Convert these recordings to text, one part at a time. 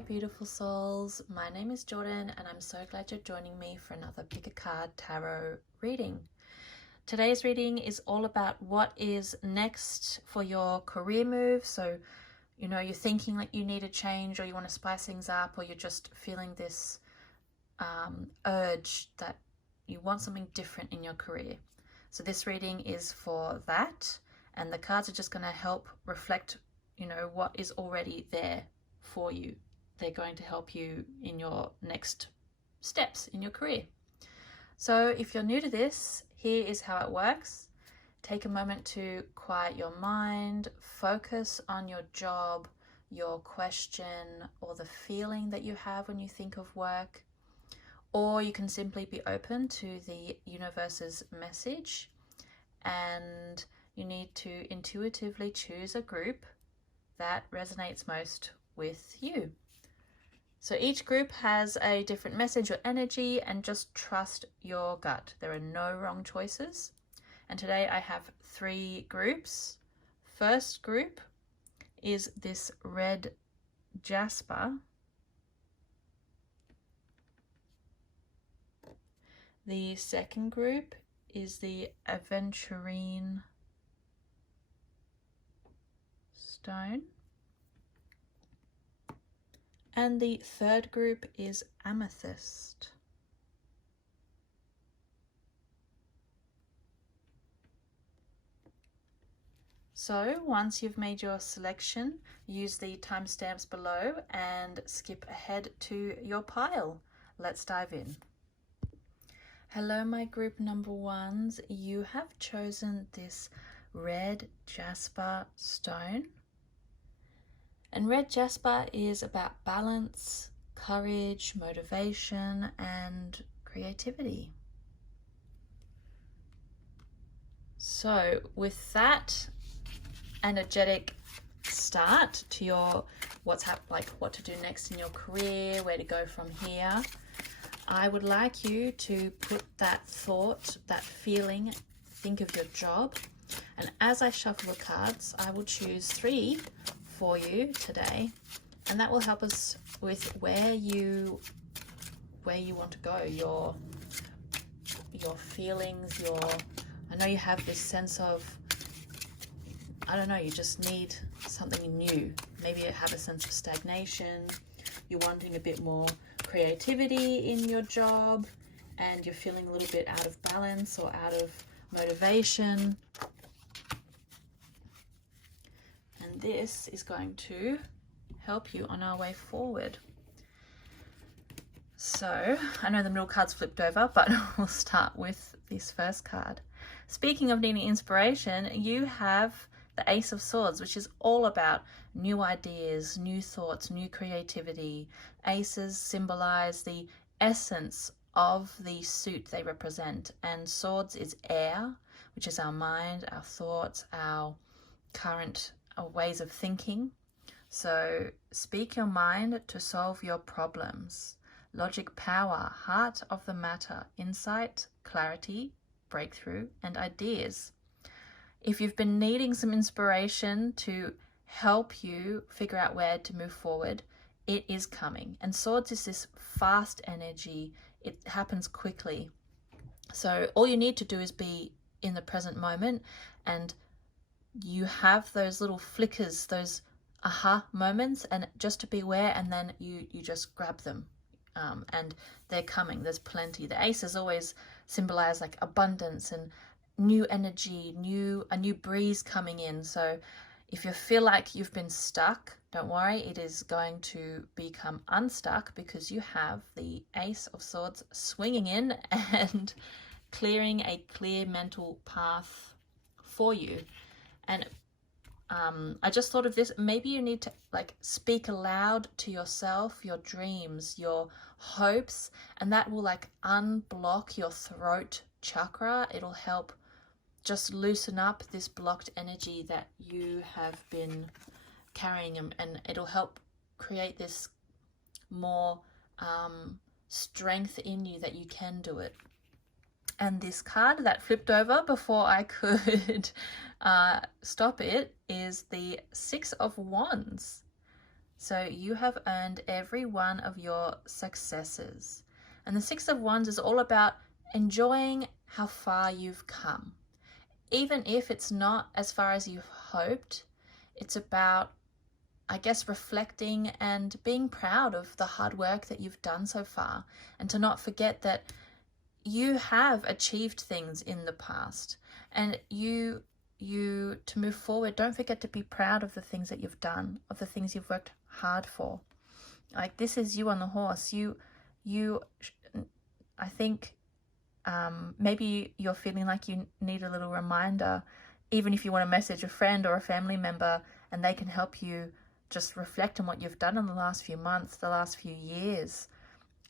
Hello beautiful souls, my name is Jordan and I'm so glad you're joining me for another Pick a Card Tarot reading. Today's reading is all about what is next for your career move. So, you know, you're thinking like you need a change or you want to spice things up, or you're just feeling this urge that you want something different in your career. So this reading is for that, and the cards are just going to help reflect, you know, what is already there for you. They're going to help you in your next steps in your career. So if you're new to this, here is how it works. Take a moment to quiet your mind, focus on your job, your question, or the feeling that you have when you think of work. Or you can simply be open to the universe's message, and you need to intuitively choose a group that resonates most with you. So each group has a different message or energy, and just trust your gut. There are no wrong choices. And today I have 3 groups. First group is this red jasper. The second group is the aventurine stone. And the third group is amethyst. So once you've made your selection, use the timestamps below and skip ahead to your pile. Let's dive in. Hello, my group number ones. You have chosen this red jasper stone. And red jasper is about balance, courage, motivation, and creativity. So with that energetic start to your what to do next in your career, where to go from here, I would like you to put that thought, that feeling, think of your job. And as I shuffle the cards, I will choose 3 for you today, and that will help us with where you want to go, your feelings, I know you have this sense of, I don't know, you just need something new. Maybe you have a sense of stagnation, you're wanting a bit more creativity in your job, and you're feeling a little bit out of balance or out of motivation. And this is going to help you on our way forward. So I know the middle card's flipped over, but we'll start with this first card. Speaking of needing inspiration, you have the Ace of Swords, which is all about new ideas, new thoughts, new creativity. Aces symbolize the essence of the suit they represent, and swords is air, which is our mind, our thoughts, our current ways of thinking. So speak your mind to solve your problems. Logic, power, heart of the matter, insight, clarity, breakthrough, and ideas. If you've been needing some inspiration to help you figure out where to move forward, it is coming. And swords is this fast energy. It happens quickly. So all you need to do is be in the present moment, and you have those little flickers, those aha moments, and just to be aware, and then you just grab them, and they're coming. There's plenty. The aces always symbolize like abundance and new energy, a new breeze coming in. So if you feel like you've been stuck, don't worry, it is going to become unstuck, because you have the Ace of Swords swinging in and clearing a clear mental path for you. And I just thought of this, maybe you need to like speak aloud to yourself, your dreams, your hopes, and that will like unblock your throat chakra. It'll help just loosen up this blocked energy that you have been carrying, and it'll help create this more strength in you that you can do it. And this card that flipped over before I could stop it is the 6 of Wands. So you have earned every one of your successes. And the Six of Wands is all about enjoying how far you've come. Even if it's not as far as you've hoped, it's about, I guess, reflecting and being proud of the hard work that you've done so far, and to not forget that you have achieved things in the past, and you to move forward, don't forget to be proud of the things that you've done, of the things you've worked hard for. Like, this is you on the horse. I think maybe you're feeling like you need a little reminder, even if you want to message a friend or a family member and they can help you just reflect on what you've done in the last few months, the last few years,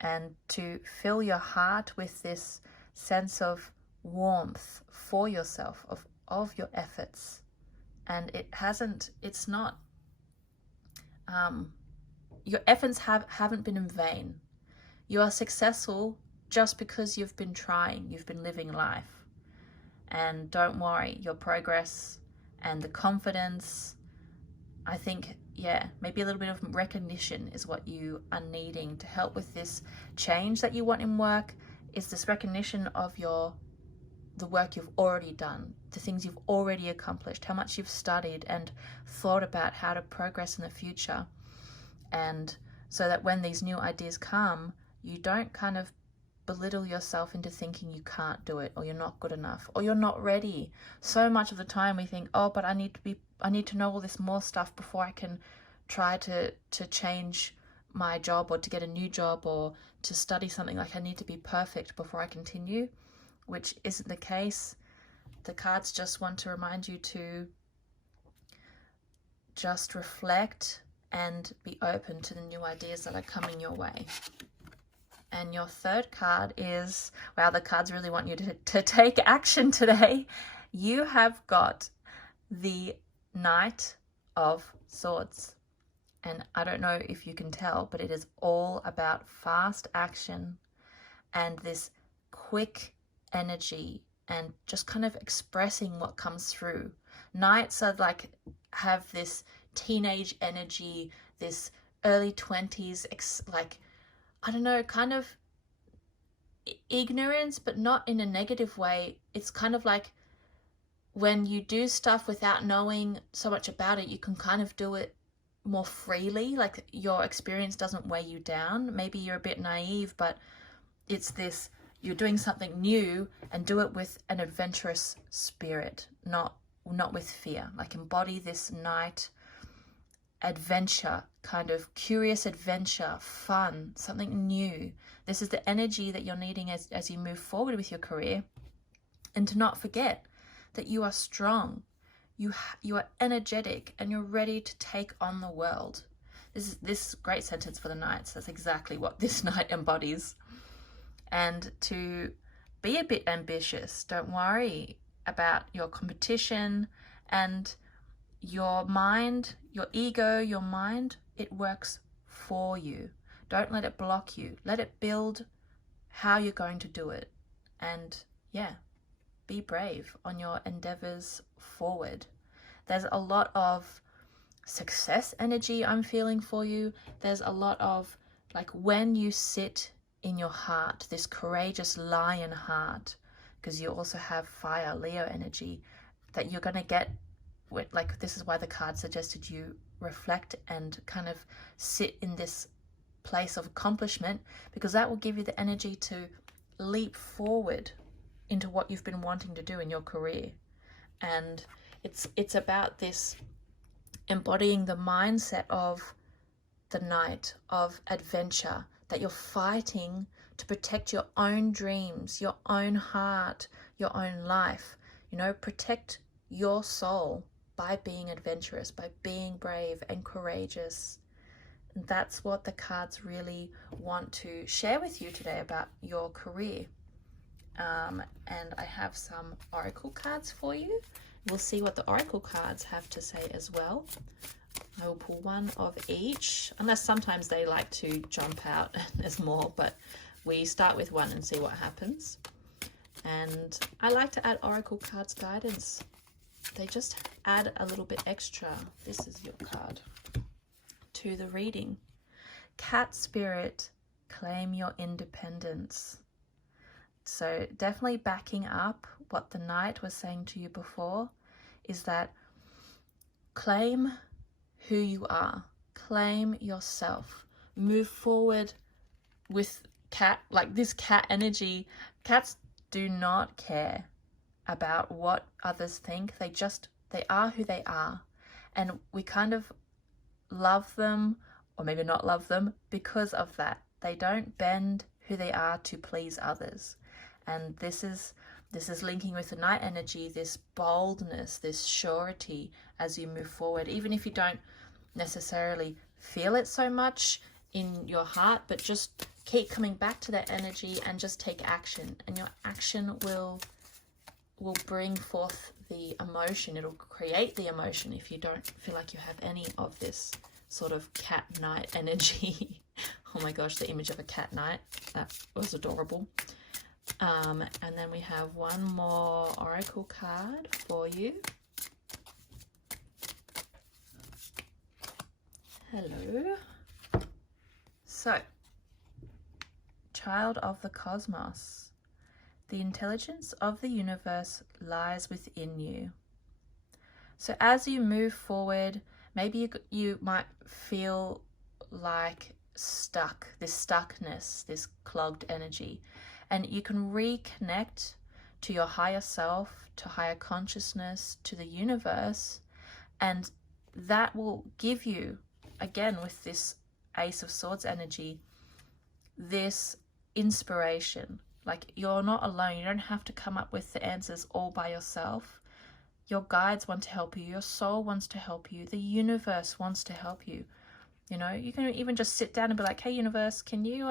and to fill your heart with this sense of warmth for yourself, of your efforts. And it's not, your efforts haven't been in vain. You are successful just because you've been trying, you've been living life. And don't worry, your progress and the confidence, I think, yeah, maybe a little bit of recognition is what you are needing to help with this change that you want in work, is this recognition of the work you've already done, the things you've already accomplished, how much you've studied and thought about how to progress in the future. And so that when these new ideas come, you don't kind of belittle yourself into thinking you can't do it, or you're not good enough, or you're not ready. So much of the time we think, oh, but I need to know all this more stuff before I can try to change my job, or to get a new job, or to study something. Like, I need to be perfect before I continue, which isn't the case. The cards just want to remind you to just reflect and be open to the new ideas that are coming your way. And your third card is, wow, the cards really want you to take action today. You have got the Knight of Swords. And I don't know if you can tell, but it is all about fast action and this quick energy and just kind of expressing what comes through. Knights are like, have this teenage energy, this early 20s, like, I don't know, kind of ignorance, but not in a negative way. It's kind of like when you do stuff without knowing so much about it, you can kind of do it more freely. Like, your experience doesn't weigh you down. Maybe you're a bit naive, but it's this, you're doing something new and do it with an adventurous spirit, not with fear. Like, embody this knight adventure, kind of curious adventure, fun, something new. This is the energy that you're needing as you move forward with your career. And to not forget that you are strong, you are energetic, and you're ready to take on the world. This great sentence for the Knights. That's exactly what this Knight embodies. And to be a bit ambitious. Don't worry about your competition and your mind, your ego, your mind. It works for you. Don't let it block you. Let it build how you're going to do it. And yeah, be brave on your endeavors forward. There's a lot of success energy I'm feeling for you. There's a lot of, like, when you sit in your heart, this courageous lion heart, because you also have fire, Leo energy, that you're going to get, like, this is why the card suggested you reflect and kind of sit in this place of accomplishment, because that will give you the energy to leap forward into what you've been wanting to do in your career. And it's about this embodying the mindset of the Knight of adventure, that you're fighting to protect your own dreams, your own heart, your own life. You know, protect your soul by being adventurous, by being brave and courageous. And that's what the cards really want to share with you today about your career. And I have some oracle cards for you. We'll see what the oracle cards have to say as well. I will pull one of each, unless sometimes they like to jump out and there's more, but we start with one and see what happens. And I like to add oracle cards guidance. They just add a little bit extra. This is your card. to the reading. Cat spirit, claim your independence. So definitely backing up what the Knight was saying to you before is that claim who you are, claim yourself, move forward with cat, like this cat energy. Cats do not care about what others think. They are who they are. And we kind of love them, or maybe not love them, because of that. They don't bend who they are to please others. And this is linking with the Knight energy, this boldness, this surety as you move forward, even if you don't necessarily feel it so much in your heart, but just keep coming back to that energy and just take action, and your action will bring forth the emotion. It'll create the emotion if you don't feel like you have any of this sort of cat Knight energy. Oh my gosh, the image of a cat Knight, that was adorable. And then we have one more oracle card for you. Hello. So, child of the cosmos, the intelligence of the universe lies within you. So as you move forward, maybe you might feel like stuck, this stuckness, this clogged energy, and you can reconnect to your higher self, to higher consciousness, to the universe, and that will give you, again with this Ace of Swords energy, this inspiration. Like, you're not alone. You don't have to come up with the answers all by yourself. Your guides want to help you. Your soul wants to help you. The universe wants to help you. You know, you can even just sit down and be like, hey universe, can you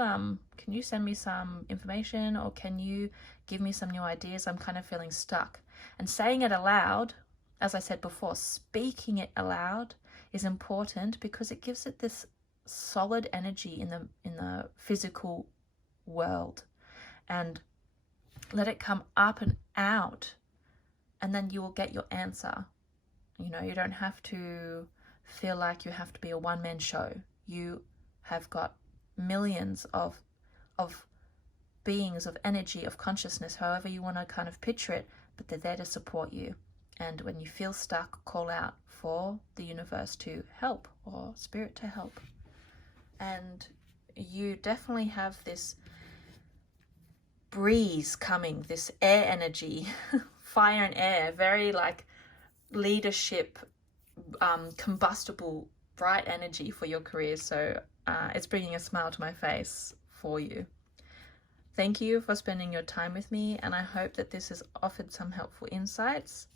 send me some information, or can you give me some new ideas? I'm kind of feeling stuck. And saying it aloud, as I said before, speaking it aloud is important because it gives it this solid energy in the physical world. And let it come up and out, and then you will get your answer. You know, you don't have to feel like you have to be a one-man show. You have got millions of beings, of energy, of consciousness, however you want to kind of picture it, but they're there to support you. And when you feel stuck, call out for the universe to help, or spirit to help. And you definitely have this breeze coming, this air energy, fire and air, very like leadership, combustible, bright energy for your career. So it's bringing a smile to my face for you. Thank you for spending your time with me, and I hope that this has offered some helpful insights.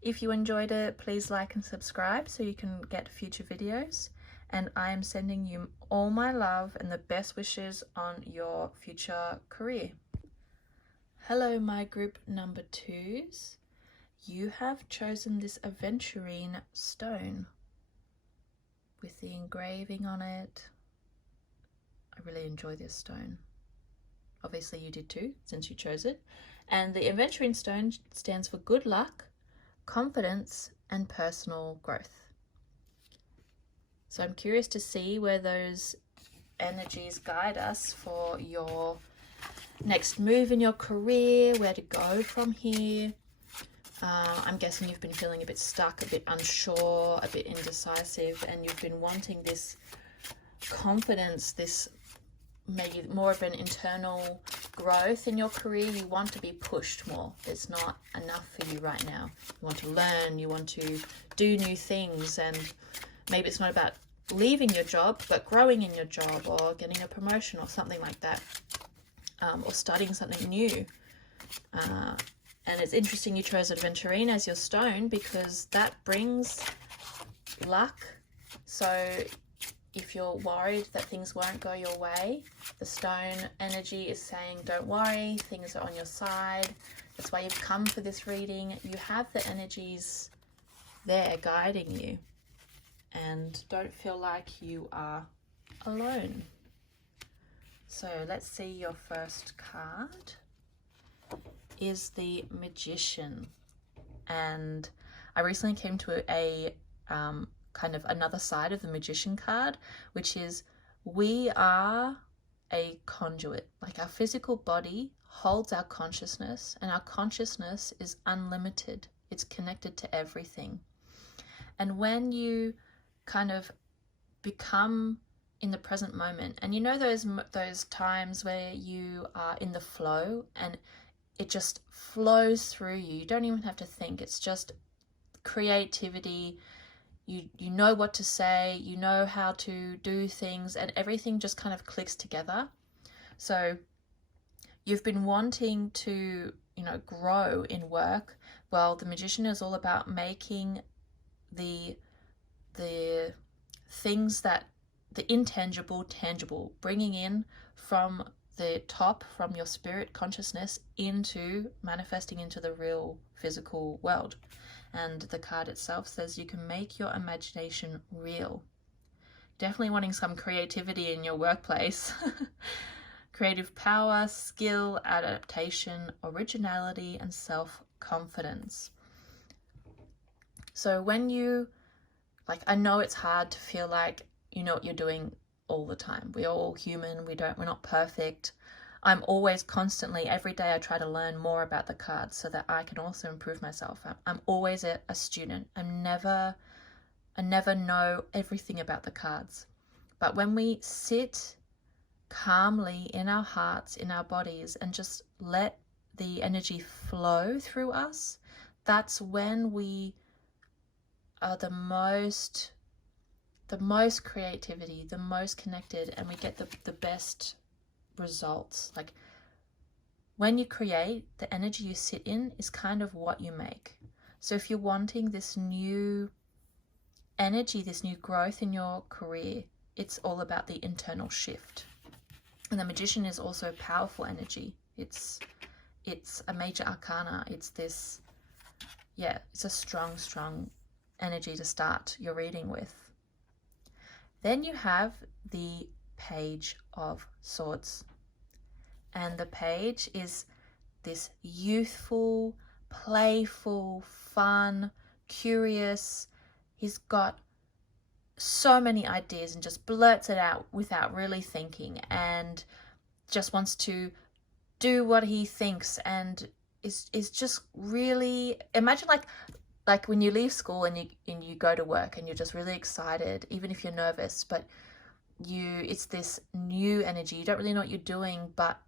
If you enjoyed it, please like and subscribe so you can get future videos. And I am sending you all my love and the best wishes on your future career. Hello, my group number 2s. You have chosen this aventurine stone with the engraving on it. I really enjoy this stone. Obviously you did too, since you chose it. And the aventurine stone stands for good luck, confidence, and personal growth. So I'm curious to see where those energies guide us for your next move in your career, where to go from here. I'm guessing you've been feeling a bit stuck, a bit unsure, a bit indecisive, and you've been wanting this confidence, this maybe more of an internal growth in your career. You want to be pushed more. It's not enough for you right now. You want to learn, you want to do new things, and maybe it's not about leaving your job, but growing in your job, or getting a promotion or something like that, or studying something new. And it's interesting you chose aventurine as your stone, because that brings luck. So if you're worried that things won't go your way, the stone energy is saying, don't worry, things are on your side. That's why you've come for this reading. You have the energies there guiding you, and don't feel like you are alone. So let's see, your first card is the Magician. And I recently came to a kind of another side of the Magician card, which is we are a conduit. Like our physical body holds our consciousness, and our consciousness is unlimited. It's connected to everything. And when you kind of become in the present moment, and you know those times where you are in the flow and it just flows through you, you don't even have to think, it's just creativity. You know what to say, you know how to do things, and everything just kind of clicks together. So you've been wanting to, grow in work. Well, the Magician is all about making the things that the intangible tangible, bringing in from the top, from your spirit consciousness, into manifesting into the real physical world. And the card itself says you can make your imagination real. Definitely wanting some creativity in your workplace. Creative power, skill, adaptation, originality, and self-confidence. So when you, I know it's hard to feel like you know what you're doing all the time. We're all human. We're not perfect. I'm always constantly, every day I try to learn more about the cards so that I can also improve myself. I'm always a student. I never know everything about the cards. But when we sit calmly in our hearts, in our bodies, and just let the energy flow through us, that's when we are the most creativity, the most connected, and we get the best results. Like when you create, the energy you sit in is kind of what you make. So if you're wanting this new energy, this new growth in your career, it's all about the internal shift. And the Magician is also powerful energy. It's a major arcana. It's this, it's a strong energy to start your reading with. Then you have the Page of Swords. And the page is this youthful, playful, fun, curious. He's got so many ideas and just blurts it out without really thinking, and just wants to do what he thinks, and is just really, imagine like when you leave school and you go to work and you're just really excited, even if you're nervous, but it's this new energy. You don't really know what you're doing, but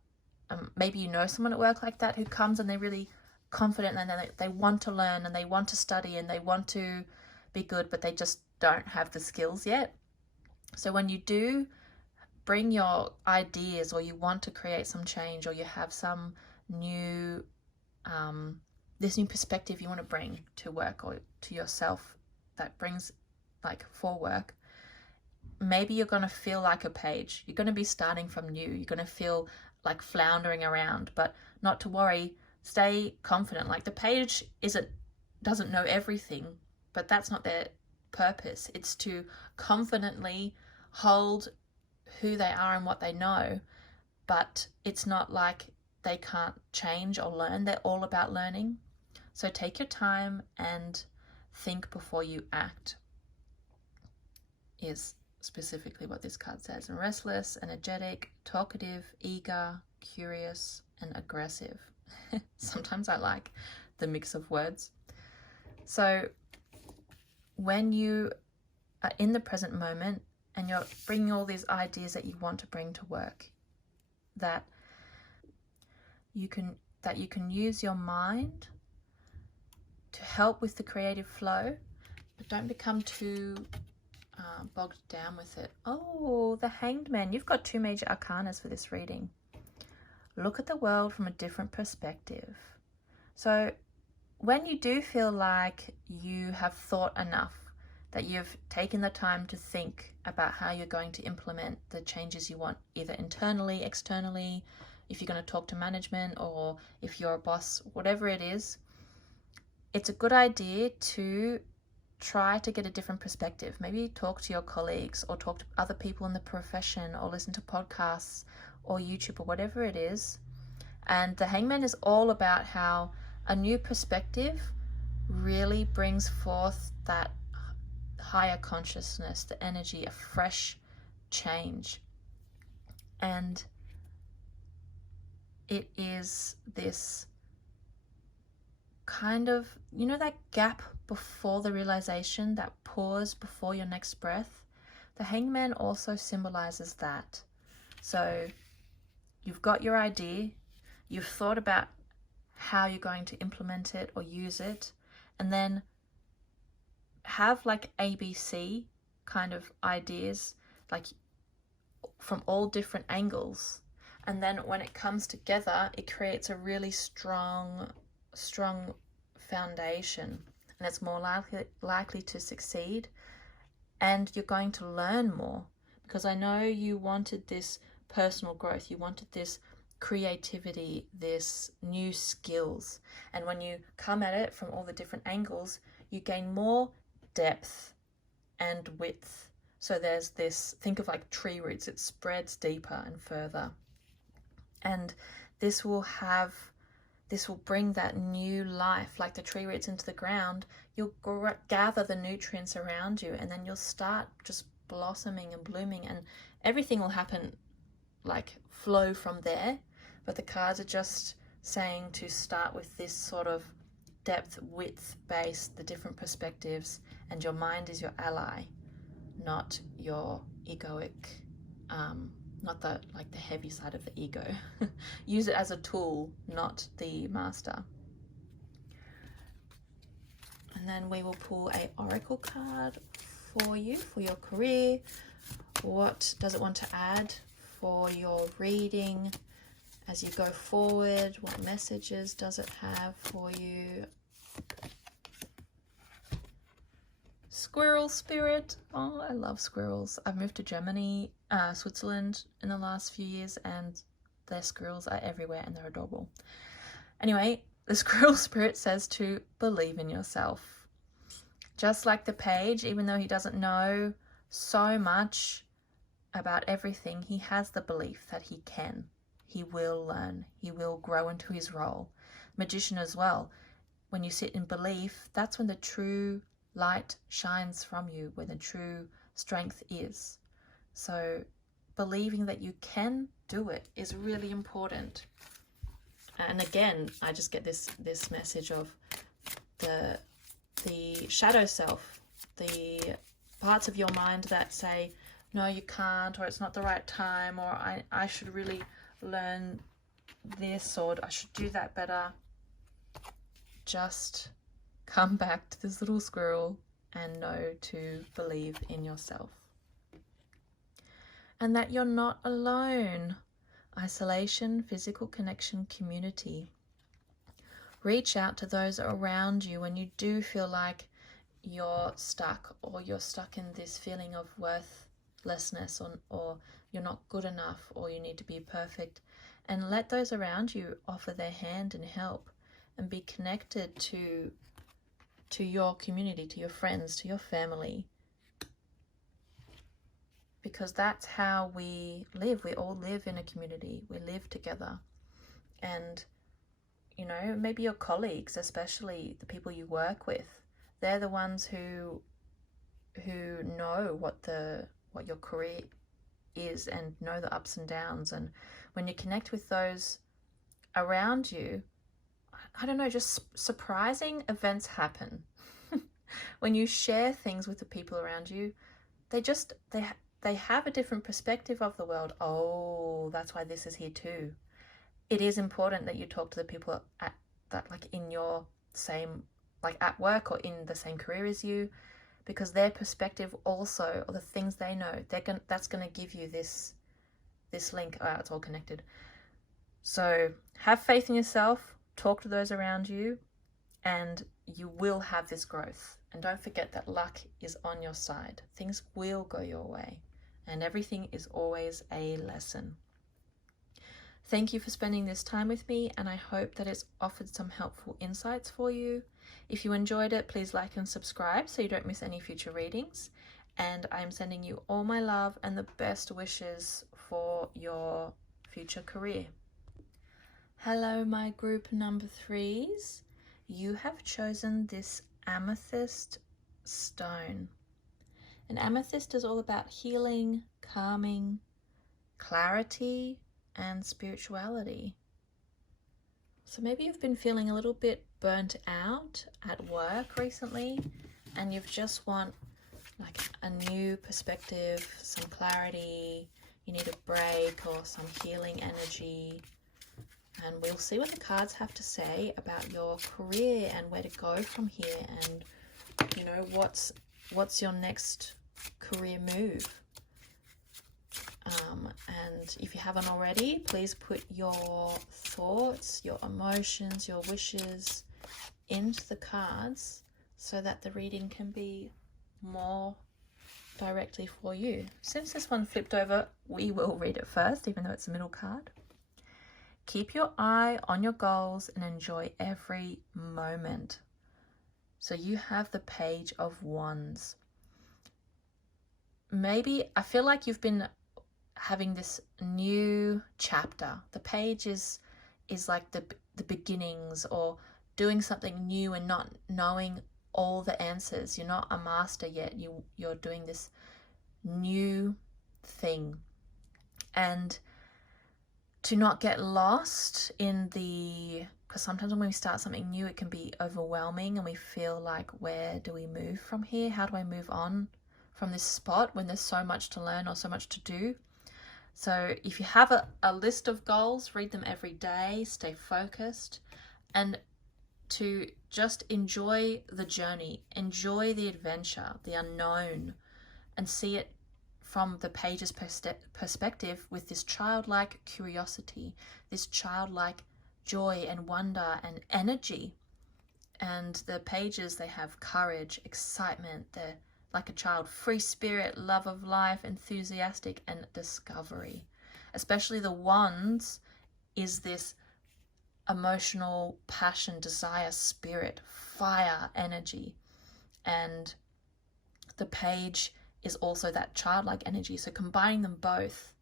maybe you know someone at work like that who comes and they're really confident, and they want to learn and they want to study and they want to be good, but they just don't have the skills yet. So when you do bring your ideas, or you want to create some change, or you have some new this new perspective you want to bring to work or to yourself that brings for work, maybe you're going to feel like a page. You're going to be starting from new. You're going to feel like floundering around, but not to worry. Stay confident. Like the page doesn't know everything, but that's not their purpose. It's to confidently hold who they are and what they know, but it's not like they can't change or learn. They're all about learning. So take your time and think before you act, is specifically what this card says. And restless, energetic, talkative, eager, curious, and aggressive. Sometimes I like the mix of words. So when you are in the present moment and you're bringing all these ideas that you want to bring to work, that you can use your mind to help with the creative flow, but don't become too bogged down with it. Oh, the Hanged Man. You've got 2 major arcanas for this reading. Look at the world from a different perspective. So when you do feel like you have thought enough, that you've taken the time to think about how you're going to implement the changes you want, either internally, externally, if you're going to talk to management, or if you're a boss, whatever it is, it's a good idea to try to get a different perspective. Maybe talk to your colleagues, or talk to other people in the profession, or listen to podcasts or YouTube or whatever it is. And the Hangman is all about how a new perspective really brings forth that higher consciousness, the energy, a fresh change. And it is this kind of, you know, that gap before the realization, that pause before your next breath. The hangman also symbolizes that. So you've got your idea, you've thought about how you're going to implement it or use it, and then have like ABC kind of ideas, like from all different angles. And then when it comes together, it creates a really strong foundation, and it's more likely to succeed, and you're going to learn more, because I know you wanted this personal growth, you wanted this creativity, this new skills, and when you come at it from all the different angles, you gain more depth and width. So there's this, think of like tree roots, it spreads deeper and further, and this will bring that new life, like the tree roots into the ground. You'll gather the nutrients around you, and then you'll start just blossoming and blooming, and everything will happen, like flow from there. But the cards are just saying to start with this sort of depth, width base, the different perspectives, and your mind is your ally, not your egoic, not the heavy side of the ego. Use it as a tool, not the master. And then we will pull a oracle card for you, for your career. What does it want to add for your reading as you go forward? What messages does it have for you? Squirrel spirit. Oh, I love squirrels. I've moved to Germany, Switzerland in the last few years, and their squirrels are everywhere and they're adorable. Anyway, the squirrel spirit says to believe in yourself. Just like the page, even though he doesn't know so much about everything, he has the belief that he can. He will learn. He will grow into his role. Magician as well. When you sit in belief, that's when the true light shines from you, where the true strength is. So believing that you can do it is really important. And again, I just get this message of the shadow self, the parts of your mind that say, no, you can't, or it's not the right time, or I should really learn this, or I should do that better. Just come back to this little squirrel and know to believe in yourself. And that you're not alone. Isolation, physical connection, community. Reach out to those around you when you do feel like you're stuck, or you're stuck in this feeling of worthlessness, or you're not good enough, or you need to be perfect. And let those around you offer their hand and help, and be connected to your community, to your friends, to your family. Because that's how we live. We all live in a community. We live together. And, you know, maybe your colleagues, especially the people you work with, they're the ones who know what your career is and know the ups and downs. And when you connect with those around you, I don't know, just surprising events happen. When you share things with the people around you, they have a different perspective of the world. Oh, that's why this is here too. It is important that you talk to the people in your same, like at work or in the same career as you, because their perspective also, or the things they know, that's going to give you this link. Oh, it's all connected. So have faith in yourself, talk to those around you, and you will have this growth. And don't forget that luck is on your side. Things will go your way, and everything is always a lesson. Thank you for spending this time with me, and I hope that it's offered some helpful insights for you. If you enjoyed it, please like and subscribe so you don't miss any future readings. And I'm sending you all my love and the best wishes for your future career. Hello, my group number 3s. You have chosen this amethyst stone. And amethyst is all about healing, calming, clarity, and spirituality. So maybe you've been feeling a little bit burnt out at work recently, and you've just want like a new perspective, some clarity, you need a break or some healing energy. And we'll see what the cards have to say about your career and where to go from here, and you know, what's your next career move. And if you haven't already, please put your thoughts, your emotions, your wishes into the cards so that the reading can be more directly for you. Since this one flipped over, we will read it first, even though it's the middle card. Keep your eye on your goals and enjoy every moment. So you have the Page of Wands. Maybe I feel like you've been having this new chapter. The page is like the beginnings, or doing something new and not knowing all the answers. You're not a master yet. You're doing this new thing. And to not get lost in because sometimes when we start something new, it can be overwhelming and we feel like, where do we move from here? How do I move on from this spot when there's so much to learn or so much to do? So if you have a list of goals, read them every day, stay focused, and to just enjoy the journey, enjoy the adventure, the unknown, and see it from the page's perspective with this childlike curiosity, this childlike joy and wonder and energy. And the pages, they have courage, excitement, they're like a child, free spirit, love of life, enthusiastic, and discovery. Especially the Wands is this emotional passion, desire, spirit, fire, energy. And the page is also that childlike energy. So combining them both,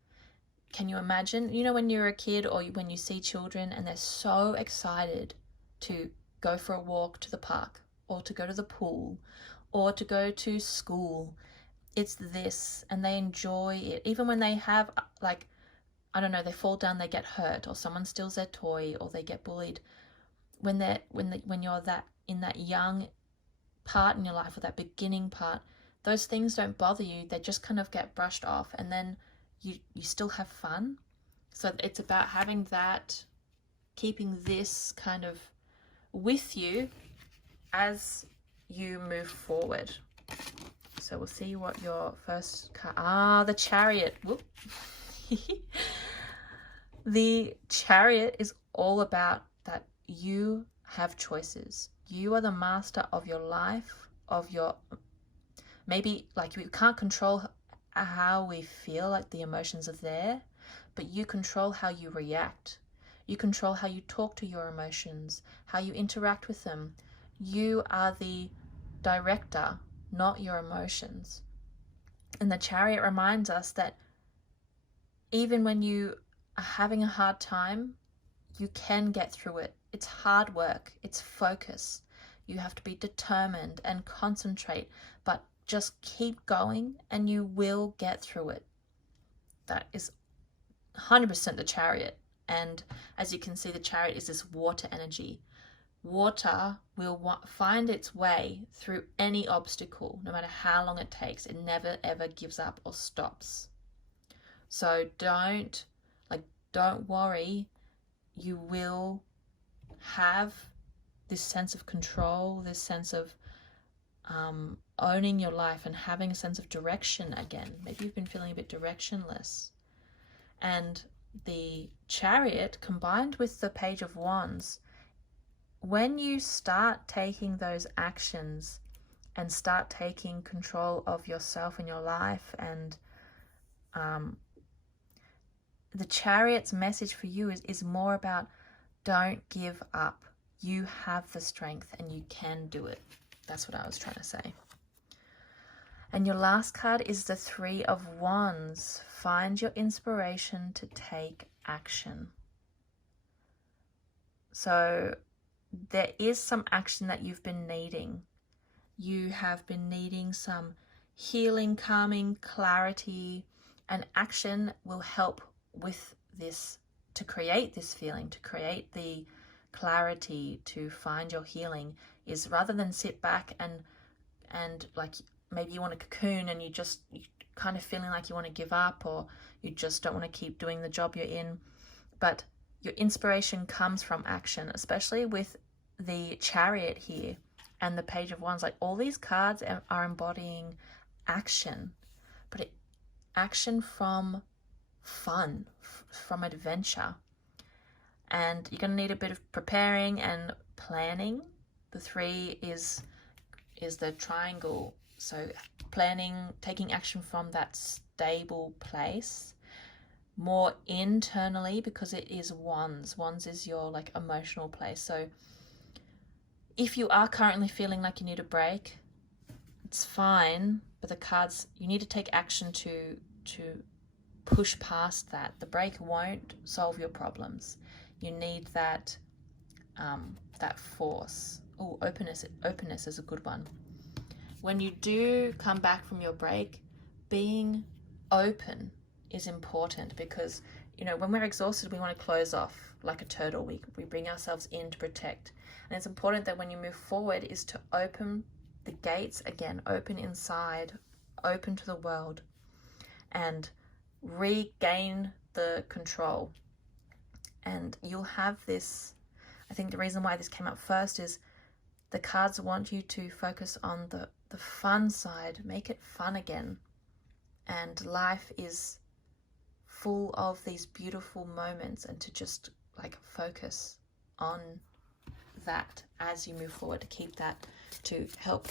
can you imagine, you know, when you're a kid or when you see children and they're so excited to go for a walk to the park or to go to the pool or to go to school, it's this, and they enjoy it. Even when they have, like, I don't know, they fall down, they get hurt, or someone steals their toy, or they get bullied. When you're in that young part in your life, or that beginning part, those things don't bother you. They just kind of get brushed off, and then you still have fun. So it's about having that, keeping this kind of with you as you move forward. So we'll see what your first card, the Chariot. Whoop. The Chariot is all about that you have choices. You are the master of your life, of your, maybe like we can't control how we feel, like the emotions are there, but you control how you react. You control how you talk to your emotions, how you interact with them. You are the director, not your emotions. And the Chariot reminds us that even when you are having a hard time, you can get through it. It's hard work, it's focus. You have to be determined and concentrate, but just keep going and you will get through it. That is 100% the Chariot. And as you can see, the Chariot is this water energy. Water will find its way through any obstacle, no matter how long it takes. It never ever gives up or stops. So don't worry. You will have this sense of control, this sense of owning your life and having a sense of direction again. Maybe you've been feeling a bit directionless. And the Chariot combined with the Page of Wands, when you start taking those actions and start taking control of yourself and your life, and the Chariot's message for you is more about, don't give up. You have the strength and you can do it. That's what I was trying to say. And your last card is the Three of Wands. Find your inspiration to take action. So there is some action that you've been needing. You have been needing some healing, calming, clarity, and action will help with this, to create this feeling, to create the clarity, to find your healing, is rather than sit back and like maybe you want to cocoon and you kind of feeling like you want to give up, or you just don't want to keep doing the job you're in. But your inspiration comes from action, especially with the Chariot here and the Page of Wands. Like, all these cards are embodying action, but action from fun, from adventure. And you're going to need a bit of preparing and planning. The 3 is the triangle. So planning, taking action from that stable place, more internally, because it is Wands. Wands is your like emotional place. So if you are currently feeling like you need a break, it's fine, but the cards, you need to take action to push past that. The break won't solve your problems. You need that that force. Oh, openness is a good one. When you do come back from your break, being open is important, because, you know, when we're exhausted, we want to close off like a turtle. We bring ourselves in to protect. And it's important that when you move forward is to open the gates again, open inside, open to the world, and regain the control. And you'll have this, I think the reason why this came up first is the cards want you to focus on the fun side, make it fun again. And life is full of these beautiful moments, and to just like focus on that as you move forward, to keep that, to help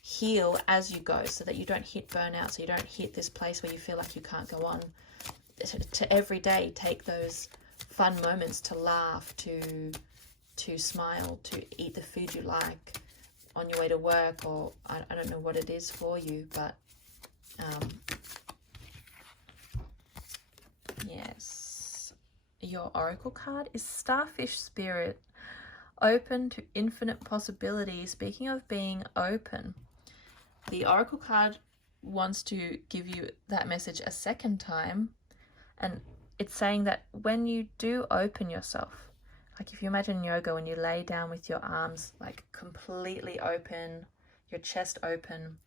heal as you go, so that you don't hit burnout, so you don't hit this place where you feel like you can't go on. To every day take those fun moments, to laugh, to smile, to eat the food you like on your way to work, or I don't know what it is for you, but yes. Your oracle card is Starfish Spirit, open to infinite possibilities. Speaking of being open, the oracle card wants to give you that message a second time, and it's saying that when you do open yourself, like if you imagine yoga, when you lay down with your arms like completely open, your chest open,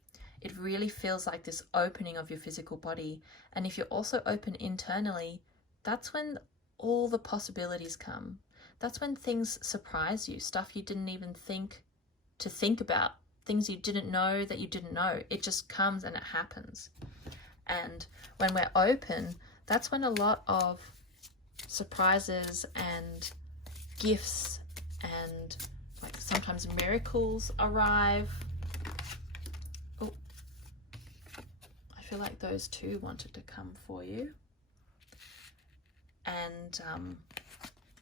it really feels like this opening of your physical body. And if you're also open internally, that's when all the possibilities come. That's when things surprise you, stuff you didn't even think about, things you didn't know that you didn't know. It just comes and it happens. And when we're open, that's when a lot of surprises and gifts and like sometimes miracles arrive. Oh, I feel like those two wanted to come for you. And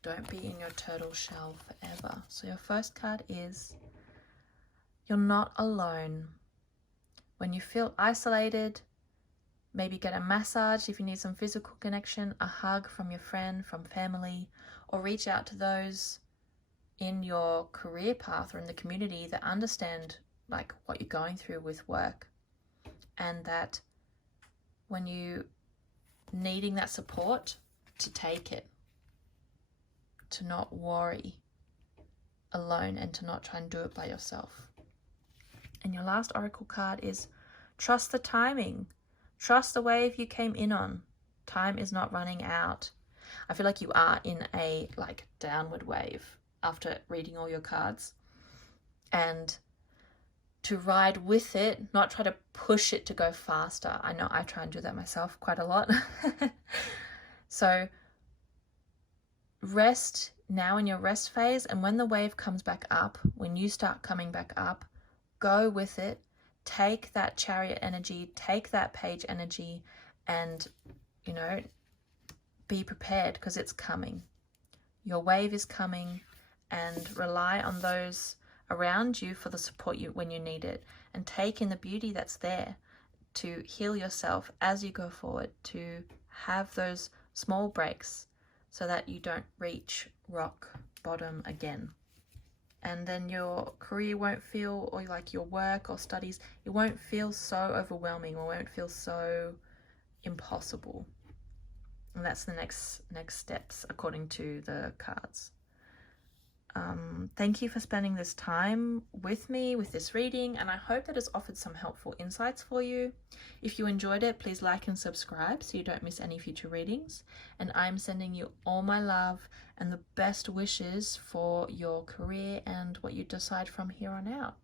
don't be in your turtle shell forever. So your first card is you're not alone. When you feel isolated, maybe get a massage if you need some physical connection, a hug from your friend, from family, or reach out to those in your career path or in the community that understand like what you're going through with work. And that when you needing that support, to take it, to not worry alone, and to not try and do it by yourself. And your last oracle card is trust the timing. Trust the wave you came in on. Time is not running out. I feel like you are in a like downward wave after reading all your cards. And to ride with it, not try to push it to go faster. I know I try and do that myself quite a lot. So rest now in your rest phase, and when the wave comes back up, when you start coming back up, go with it. Take that Chariot energy, take that Page energy, and, you know, be prepared, because it's coming. Your wave is coming, and rely on those around you for the support when you need it, and take in the beauty that's there to heal yourself as you go forward, to have those small breaks so that you don't reach rock bottom again. and then your career won't feel, or like your work or studies, it won't feel so overwhelming or won't feel so impossible. And that's the next steps according to the cards. Thank you for spending this time with me with this reading, and I hope that it's offered some helpful insights for you. If you enjoyed it, please like and subscribe so you don't miss any future readings. And I'm sending you all my love and the best wishes for your career and what you decide from here on out.